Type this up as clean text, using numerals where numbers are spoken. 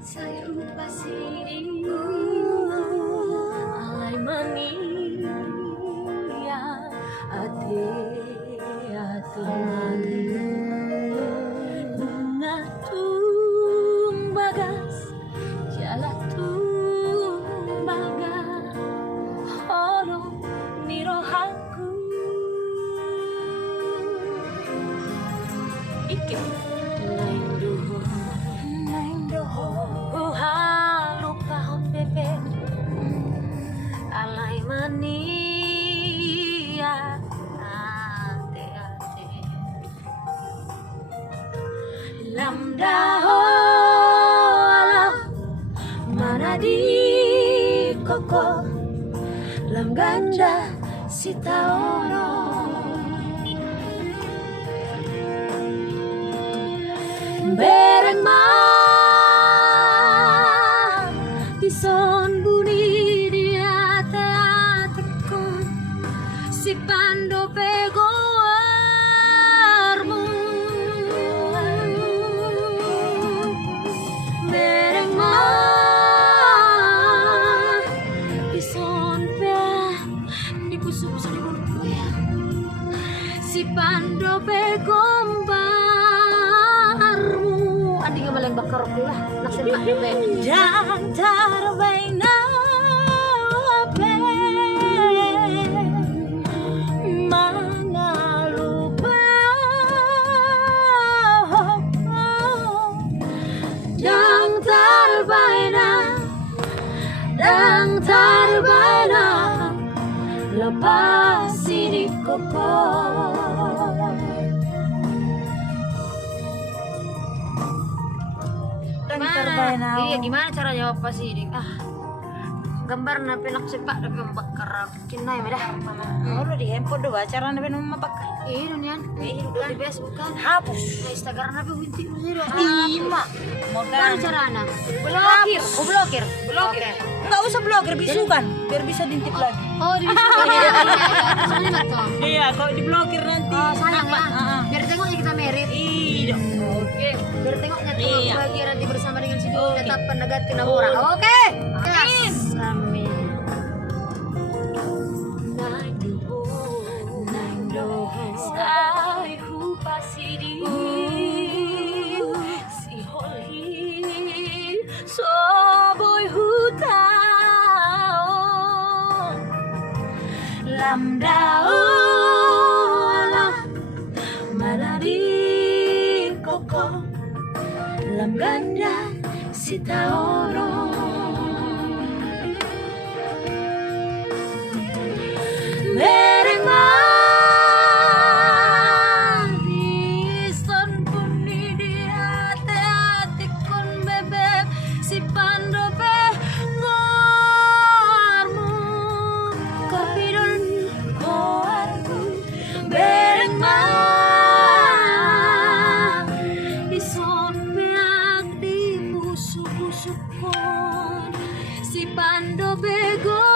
Saya lupa dirimu, alay mania, ate mani, natung bagas, jala tumbaga, holo nirohaku, ike lain doho, halo kahon bebe, alay mania, ate lamdaho alam mana di koko lam ganja si taoro bereng ma ison buni di ate-atekon si pando pegoarmu bereng ma ison pe di puso-puso di mulutku ya si pando pegombarmu andi nga malang bakar ko lah naksin pak bebe jangan terbay na be mga lupa dang terbay na lepas ini koko iya gimana cara jawab pasidik gambar na pinaksepak na pembakar kinay medah Udah di handphone doa cara nabi mapakar. iya niyan udah di Facebook kan Hapus. na Instagram na winti mo sih Lima. gimana caranya blokir Enggak usah blogger bisukan biar bisa diintip lagi. oh di iya soalnya nggak tuh Iya, kalau diblokir nanti. oh sayang ya biar tengoknya kita merit Iya. oke biar tengoknya tuh Iya. bahagia nanti bersama dengan si Jul Oke. tetap penagatin orang oke Amin. amin Sai hupa sidi si holi soboy hutao lamdao la manadi koko lam ganda si taoro bereng ison puni di ate-atekon bebek si pando pe ngormu kapidol koarku bereng ison peak di busuk-busukon si pando bego